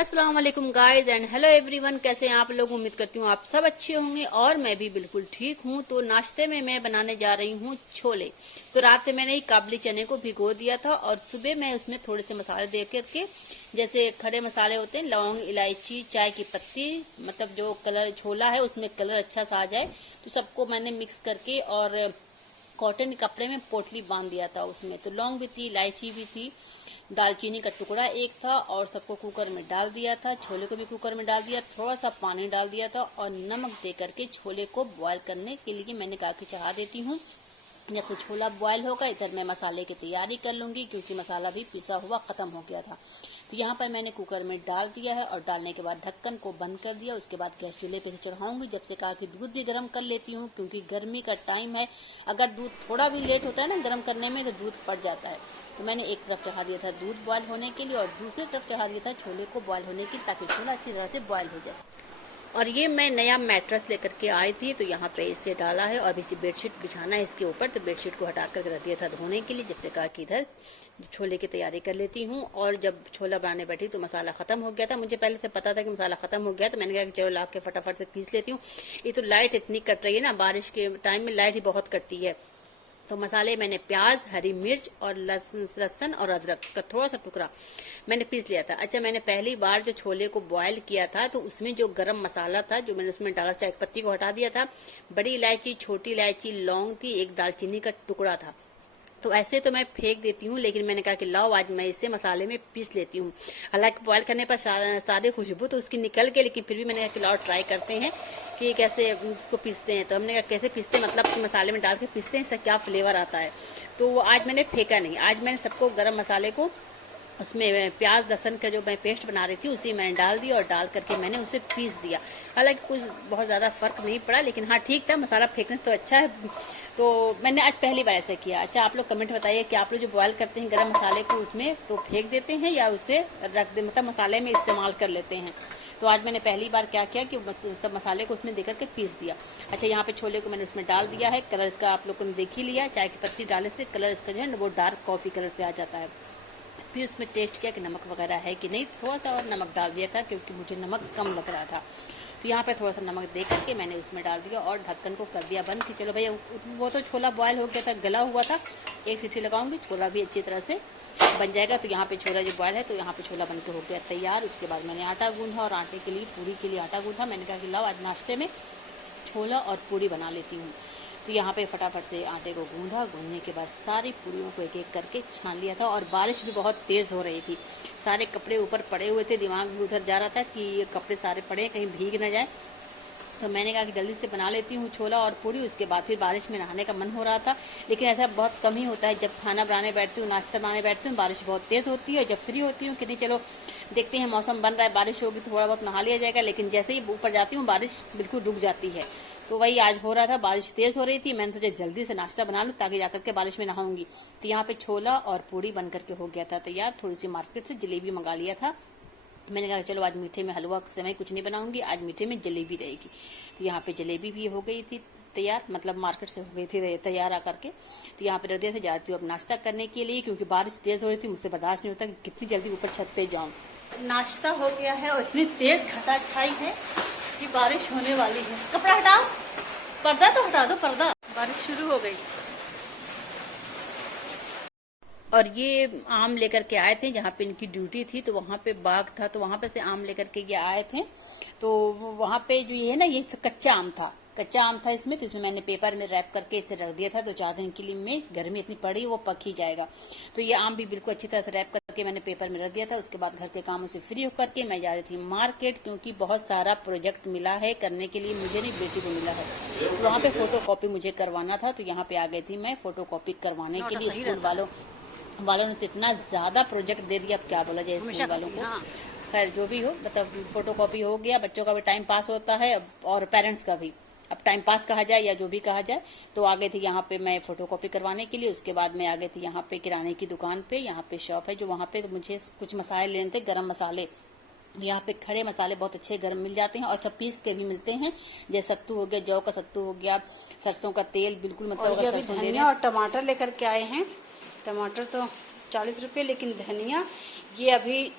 अस्सलाम वालेकुम guys and hello everyone. कैसे हैं आप लोग? उम्मीद करती हूँ आप सब अच्छे होंगे और मैं भी बिल्कुल ठीक हूँ। तो नाश्ते में मैं बनाने जा रही हूँ छोले। तो रात में मैंने काबली चने को भिगो दिया था और सुबह मैं उसमें थोड़े से मसाले दे करके, जैसे खड़े मसाले होते हैं, लौंग, इलायची, चाय की पत्ती, मतलब जो कलर छोला है उसमें कलर अच्छा सा आ जाए, तो सबको मैंने मिक्स करके और कॉटन कपड़े में पोटली बांध दिया था। उसमें तो लौंग भी थी, इलायची भी थी, दालचीनी का टुकड़ा एक था और सबको कुकर में डाल दिया था। छोले को भी कुकर में डाल दिया, थोड़ा सा पानी डाल दिया था और नमक दे करके छोले को बॉयल करने के लिए मैंने कहा कि चढ़ा देती हूँ। जब तो छोला बॉयल होगा इधर मैं मसाले की तैयारी कर लूंगी, क्योंकि मसाला भी पिसा हुआ खत्म हो गया था। तो यहाँ पर मैंने कुकर में डाल दिया है और डालने के बाद ढक्कन को बंद कर दिया। उसके बाद गैस चूल्हे पे से चढ़ाऊंगी। जब से कहा कि दूध भी गर्म कर लेती हूँ, क्योंकि गर्मी का टाइम है, अगर दूध थोड़ा भी लेट होता है ना गर्म करने में तो दूध फट जाता है। तो मैंने एक तरफ चढ़ा दिया था दूध बॉयल होने के लिए और दूसरी तरफ चढ़ा दिया था छोले को बॉयल होने के लिए, ताकि छोला अच्छी तरह से बॉयल हो जाए। और ये मैं नया मैट्रेस लेकर के आई थी, तो यहाँ पे इसे डाला है और बेडशीट बिछाना है इसके ऊपर। तो बेडशीट को हटा कर रख दिया था धोने के लिए। जब से कहा कि इधर छोले की तैयारी कर लेती हूँ। और जब छोला बनाने बैठी तो मसाला खत्म हो गया था। मुझे पहले से पता था कि मसाला खत्म हो गया, तो मैंने कहा कि चलो ला के फटाफट से पीस लेती हूँ। ये तो लाइट इतनी कट रही है ना, बारिश के टाइम में लाइट ही बहुत कटती है। तो मसाले मैंने प्याज, हरी मिर्च और लहसुन और अदरक का थोड़ा सा टुकड़ा मैंने पीस लिया था। अच्छा, मैंने पहली बार जो छोले को बॉयल किया था तो उसमें जो गरम मसाला था जो मैंने उसमें डाला, चाय पत्ती को हटा दिया था, बड़ी इलायची, छोटी इलायची, लौंग थी, एक दालचीनी का टुकड़ा था। तो ऐसे तो मैं फेंक देती हूँ, लेकिन मैंने कहा कि लाओ आज मैं इसे मसाले में पीस लेती हूँ। हालांकि बॉयल करने पर सारे खुशबू तो उसकी निकल गई, लेकिन फिर भी मैंने कहा कि लाओ ट्राई करते हैं कि कैसे इसको पीसते हैं। तो हमने कहा कैसे पीसते हैं, मतलब कि मसाले में डाल के पीसते हैं, इससे क्या फ्लेवर आता है। तो आज मैंने फेंका नहीं, आज मैंने सबको गरम मसाले को उसमें प्याज लहसुन का जो मैं पेस्ट बना रही थी उसी मैंने डाल दिया और डाल करके मैंने उसे पीस दिया। हालांकि कुछ बहुत ज़्यादा फर्क नहीं पड़ा, लेकिन हाँ ठीक था, मसाला फेंकने तो अच्छा है। तो मैंने आज पहली बार ऐसा किया। अच्छा, आप लोग कमेंट बताइए कि आप लोग जो बॉयल करते हैं गरम मसाले को उसमें तो फेंक देते हैं या उसे रख दे, मतलब मसाले में इस्तेमाल कर लेते हैं। तो आज मैंने पहली बार क्या किया कि सब मसाले को उसमें देकर के पीस दिया। अच्छा, यहाँ पे छोले को मैंने उसमें डाल दिया है। कलर इसका आप लोगों ने देख ही लिया, चाय की पत्ती डालने से कलर इसका जो है वो डार्क कॉफ़ी कलर पे आ जाता है। फिर उसमें टेस्ट किया कि नमक वगैरह है कि नहीं, थोड़ा सा और नमक डाल दिया था क्योंकि मुझे नमक कम लग रहा था। तो यहाँ पे थोड़ा सा नमक दे करके मैंने उसमें डाल दिया और ढक्कन को कर दिया बंद कि चलो भैया, वो तो छोला बॉयल हो गया था, गला हुआ था, एक सीटी लगाऊंगी छोला भी अच्छी तरह से बन जाएगा। तो यहाँ पे छोला जो बॉयल है, तो यहाँ पे छोला बन के हो गया तैयार। उसके बाद मैंने आटा गूंधा और आटे के लिए, पूरी के लिए आटा गूंधा। मैंने कहा कि लाओ आज नाश्ते में छोला और पूरी बना लेती हूँ। तो यहाँ पे फटाफट से आटे को गूंधा, गूंधने के बाद सारी पूरियों को एक एक करके छान लिया था। और बारिश भी बहुत तेज़ हो रही थी, सारे कपड़े ऊपर पड़े हुए थे, दिमाग भी उधर जा रहा था कि ये कपड़े सारे पड़े कहीं भीग न जाए। तो मैंने कहा कि जल्दी से बना लेती हूँ छोला और पूरी। उसके बाद फिर बारिश में नहाने का मन हो रहा था, लेकिन ऐसा बहुत कम ही होता है। जब खाना बनाने बैठती हूँ, नाश्ता बनाने बैठती हूँ, बारिश बहुत तेज़ होती है। जब फ्री होती हूँ कि नहीं चलो देखते हैं, मौसम बन रहा है, बारिश होगी तो थोड़ा बहुत नहा लिया जाएगा, लेकिन जैसे ही ऊपर जाती हूँ बारिश बिल्कुल रुक जाती है। तो वही आज हो रहा था, बारिश तेज़ हो रही थी, मैंने सोचा जल्दी से नाश्ता बना लूँ ताकि जाकर के बारिश में नहाऊंगी। तो यहाँ पे छोला और पूरी बन करके हो गया था तैयार। थोड़ी सी मार्केट से जलेबी मंगा लिया था। मैंने कहा चलो आज मीठे में हलवा सेवई कुछ नहीं बनाऊंगी, आज मीठे में जलेबी रहेगी। तो यहाँ पे जलेबी भी हो गई थी तैयार, मतलब मार्केट से हो गई थी तैयार आकर के। तो यहाँ पे रख दिया था, जाती हूँ अब नाश्ता करने के लिए, क्योंकि बारिश तेज हो रही थी, मुझसे बर्दाश्त नहीं होता कि कितनी जल्दी ऊपर छत पे जाऊँ। नाश्ता हो गया है और इतनी तेज घटा छाई है कि बारिश होने वाली है। कपड़ा हटाओ, पर्दा तो हटा दो, पर्दा, बारिश शुरू हो गई। और ये आम लेकर के आए थे, जहाँ पे इनकी ड्यूटी थी, तो वहाँ पे बाग था, तो वहाँ पे से आम लेकर के ये आए थे। तो वहाँ पे जो ये है ना, ये कच्चा आम था, कच्चा आम था इसमें। तो इसमें मैंने पेपर में रैप करके इसे रख दिया था, तो 4 दिन के लिए में गर्मी इतनी पड़ी वो पक ही जाएगा। तो ये आम भी बिल्कुल अच्छी तरह से रैप करके मैंने पेपर में रख दिया था। उसके बाद घर के कामों से फ्री होकर के मैं जा रही थी मार्केट, क्योंकि बहुत सारा प्रोजेक्ट मिला है करने के लिए, मुझे नहीं बेटी को मिला है। तो वहाँ पे फोटो कॉपी मुझे करवाना था, तो यहाँ पे आ गई थी मैं फोटो कॉपी करवाने के लिए। स्कूल वालों ने तो इतना ज़्यादा प्रोजेक्ट दे दिया, अब क्या बोला जाए स्कूल वालों को। खैर जो भी हो, मतलब फोटो कॉपी हो गया, बच्चों का भी टाइम पास होता है और पेरेंट्स का भी, अब टाइम पास कहा जाए या जो भी कहा जाए। तो आ गई थी यहाँ पे मैं फोटो कॉपी करवाने के लिए। उसके बाद मैं आ गई थी यहाँ पे किराने की दुकान पे, यहाँ पे शॉप है जो, वहाँ पे तो मुझे कुछ मसाले लेने थे, गरम मसाले। यहाँ पे खड़े मसाले बहुत अच्छे गरम मिल जाते हैं और अच्छा पीस के भी मिलते हैं, जैसे सत्तू हो गया, जौ का सत्तू हो गया, सरसों का तेल, बिल्कुल मतलब। और अभी धनिया और टमाटर लेकर के आए हैं। टमाटर तो 40 रुपये, लेकिन धनिया ये अभी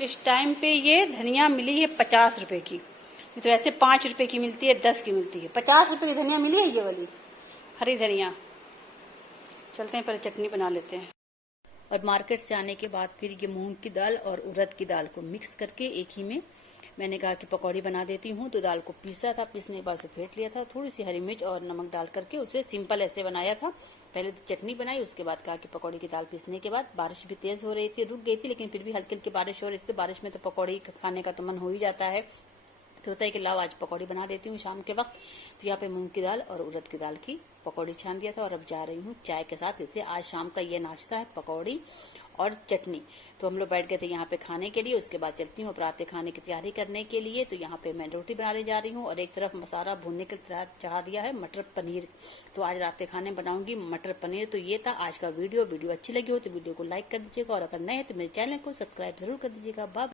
इस टाइम पे ये धनिया मिली है 50 रुपए की, तो ऐसे 5 रुपए की मिलती है, 10 की मिलती है। 50 रुपए की धनिया मिली है ये वाली हरी धनिया। चलते हैं पहले चटनी बना लेते हैं। और मार्केट से आने के बाद फिर ये मूंग की दाल और उड़द की दाल को मिक्स करके एक ही में मैंने कहा कि पकौड़ी बना देती हूँ। तो दाल को पीसा था, पीसने के बाद उसे फेंट लिया था, थोड़ी सी हरी मिर्च और नमक डाल करके उसे सिंपल ऐसे बनाया था। पहले तो चटनी बनाई, उसके बाद कहा कि पकौड़ी की दाल पीसने के बाद बारिश भी तेज हो रही थी, रुक गई थी, लेकिन फिर भी हल्की हल्की बारिश हो रही थी। बारिश में तो पकौड़ी खाने का तो मन हो ही जाता है, तो होता है कि लाओ आज पकौड़ी बना देती हूँ शाम के वक्त। तो यहाँ पे मूंग की दाल और उड़द की दाल की पकौड़ी छान दिया था और अब जा रही हूँ चाय के साथ। इसे आज शाम का ये नाश्ता है, पकौड़ी और चटनी। तो हम लोग बैठ गए थे यहाँ पे खाने के लिए, उसके बाद चलती हूँ अब रात के खाने की तैयारी करने के लिए। तो यहाँ पे मैं रोटी बनाने जा रही हूँ और एक तरफ मसाला भूनने के लिए चढ़ा दिया है मटर पनीर। तो आज रात के खाने बनाऊंगी मटर पनीर। तो ये था आज का वीडियो अच्छी लगी हो तो वीडियो को लाइक कर दीजिएगा और अगर नए है तो मेरे चैनल को सब्सक्राइब जरूर कर दीजिएगा। बाय।